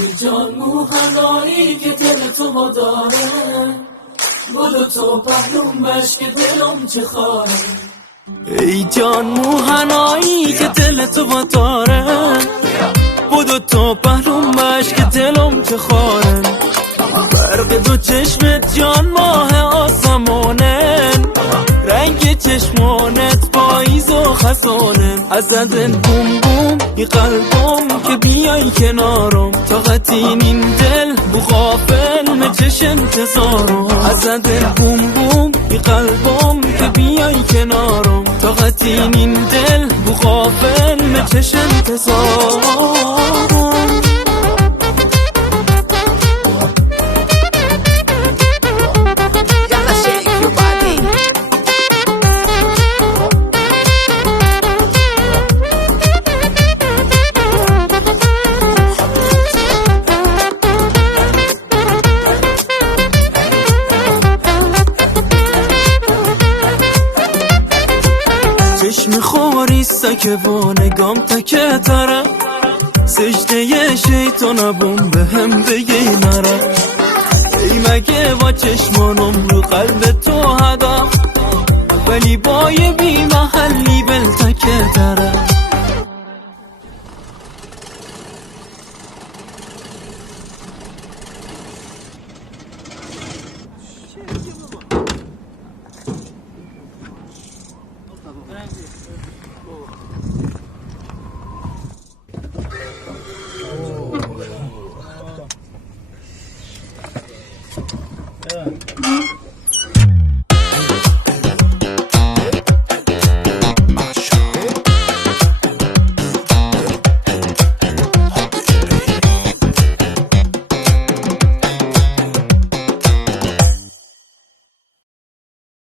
ای جان موهنایی که دل تو با داره، بدو تو پهلوم بش که دلم چه خاره. ای جان موهنایی که دل تو با داره، بدو تو پهلوم بش که دلم چه خاره. برق دو چشمت جان ماه آسمانن، رنگ چشمانت پاییز و خزانن. ازدن بوم بوم ای قلبم که بیای کنارم، طاقتین این دل بو غافل مچش انتظارم. ازدن بوم بوم ای قلبم که بیای کنارم، طاقتین این دل بو غافل مچش انتظارم. چشم خواری سکه و نگام تکه تره، سجده شیطان بوم به هم بگی نره. ای مگه با چشمانم رو قلب تو هدا، ولی بای بی محلی بل تکه تره. Yeah.